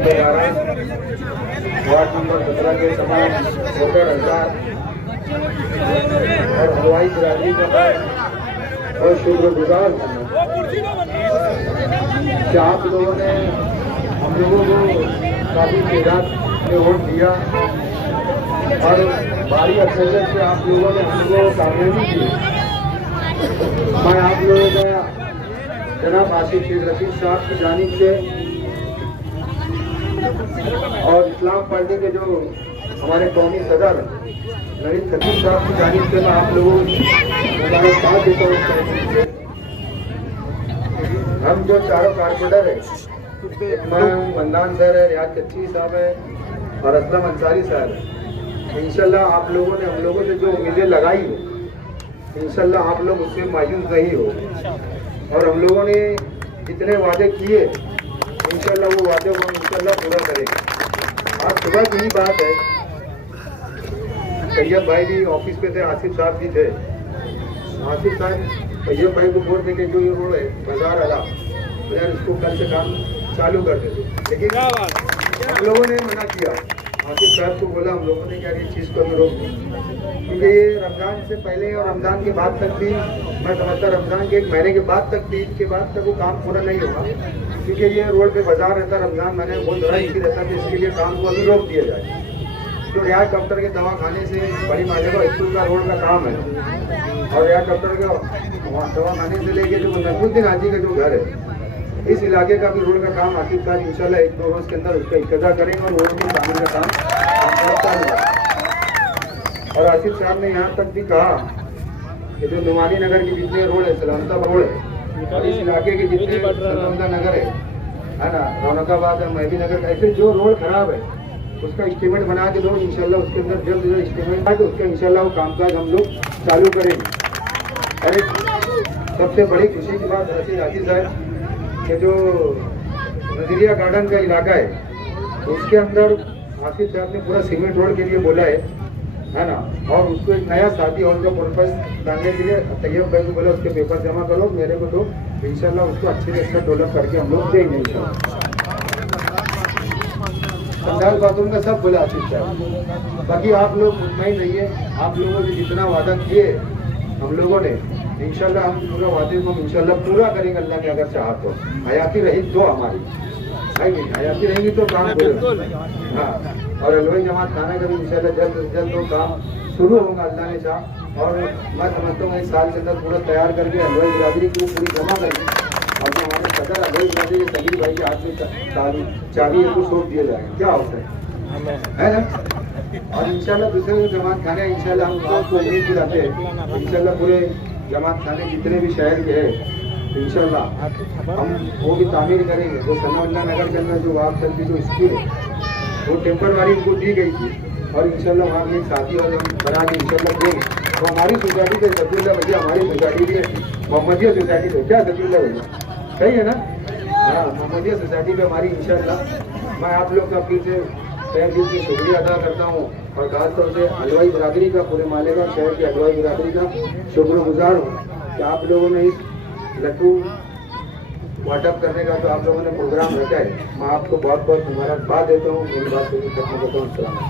Number 11 ward number 17 के तमाम voter हजरात और हलवाई बिरादरी का मैं बहुत शुक्रगुजार हूँ कि आप लोगों ने हम लोगों को काफ़ी तादाद में वोट दिया और भारी अक्सरियत से आप लोगों ने हमको कामयाबी दी। मैं आप लोगों का जनाब आसिफ शेख रशीद साहब की जानिब से और इस्लाम पार्टी के जो हमारे कौमी सदर नरीन खतीब साहब की जानिब से मैं आप लोगों को मुबारकबाद देता हूँ। हम जो चारों कारपोरेटर है, मैं हूँ, मंदान सर है, रियाज कच्ची साहब है और असलम अंसारी साहब है। इंशाल्लाह आप लोगों ने हम लोगों से जो उम्मीदें लगाई हो, इंशाल्लाह आप लोग उससे मायूस नहीं हो और हम लोगों ने जितने वादे किए इंशाल्लाह वो वादे को इंशाल्लाह पूरा करेंगे। आज सुबह की ही बात है, तैयब भाई भी ऑफिस पे थे, आसिफ साहब भी थे। आसिफ साहब तैयब भाई को बोल दे के जो ये रोड है बाजार वाला यार इसको कल से काम चालू कर देते, लेकिन हम लोगों ने मना किया। आसिफ साहब को बोला हम लोगों ने क्या इस चीज़ को भी रोक दी, क्योंकि ये रमज़ान से पहले और रमज़ान के बाद तक भी, मैं समझता रमज़ान के 1 महीने के बाद तक भी, ईद के बाद तक वो काम पूरा नहीं होगा, क्योंकि ये रोड पे बाजार रहता, रमज़ान महीने में बहुत बड़ा इश्यू रहता है। इसके लिए काम को अभी रोक दिया जाए। तो रियाज डॉक्टर के दवाखाने से बड़ी मालेगा स्कूल का रोड का काम है और रियाज डॉक्टर के दवाखाने से लेके जो नजमुद्दीन हाजी का जो घर है, इस इलाके का भी रोड का काम आसिफ साहब इंशाल्लाह 1-2 रोज के अंदर उसका इब्तिदा करेंगे और रोड की तामीर का काम चालू होगा। और आसिफ साहब ने यहाँ तक भी कहा कि जो नुमानी नगर की जितने रोड है, सलामता रोड है और इस इलाके के जितने सलामता नगर है ना, रौनकाबाद है, महबी नगर, ऐसे जो रोड खराब है उसका एस्टीमेट बना के दो। इंशाल्लाह उसके अंदर जल्द जो एस्टीमेट है तो उसका इंशाल्लाह वो कामकाज हम लोग चालू करेंगे। अरे सबसे बड़ी खुशी की बात ऐसी हाजी साहब कि जो नजरिया गार्डन का इलाका है उसके अंदर आसिफ साहब ने पूरा सीमेंट रोड के लिए बोला है ना, और उसको एक नया शादी हॉल का पर्पज डालने के लिए तैयब भाई को बोला उसके पेपर जमा करो, मेरे को दो, इंशाल्लाह उसको अच्छे से अच्छा डेवलप करके हम लोग देंगे इंशाल्लाह। संडास बाथरूम का सब बोला आसिफ साहब। बाकी आप लोग मुतमईन रहिए, आप लोगों ने जितना वादा किए हम लोगों ने इंशाल्लाह हम पूरा वादे को इंशाल्लाह पूरा करेंगे अल्लाह ने अगर चाहा तो। हयाती रही तो हमारी है नहीं, हयाती रहेंगी तो काम करेंगे। हाँ, और हलवाई जमात खाना का भी इंशाल्लाह जल्द से जल्द वो काम शुरू होगा अल्लाह ने चाहा। और मैं समझता हूँ 1 साल के अंदर पूरा तैयार करके हलवाई बिरादरी को पूरी जमा करेंगे और जो हमारे सदर हलवाई बिरादरी के तकीर भाई के हाथ में चाबी को सौंप दिया जाएगा। क्या होता है ना? और इंशाल्लाह दूसरे जो जमात खाने इंशाल्लाह हम उसको उम्मीद दिलाते हैं इंशाल्लाह पूरे जमात खाने जितने भी शहर के हैं इंशाल्लाह हम वो भी तामीर करेंगे। जो सनाउल्लाह नगर के अंदर जो वाप चलती जो स्कीम है वो टेम्परवारी उनको दी गई थी और इंशाल्लाह वहाँ भी साथी और बना के इंशाल्लाह देंगे। तो हमारी सोसाइटी पे सफीउल्लाह भैया, हमारी सोसाइटी पे मोहम्मदिया सोसाइटी पे क्या सफीउल्लाह भैया सही है ना? हाँ, मोहम्मदिया सोसाइटी पे हमारी इंशाल्लाह। मैं आप लोग का फिर से तहे दिल से शुक्रिया अदा करता हूँ और खासतौर से हलवाई बिरादरी का, पूरे मालेगांव शहर की हलवाई बिरादरी का शुक्रगुजार हूँ कि आप लोगों ने इस लड्डू वाटअप करने का जो आप लोगों ने प्रोग्राम रखा है, मैं आपको बहुत बहुत मुबारकबाद देता हूँ। मेरी बात खत्म करता हूँ।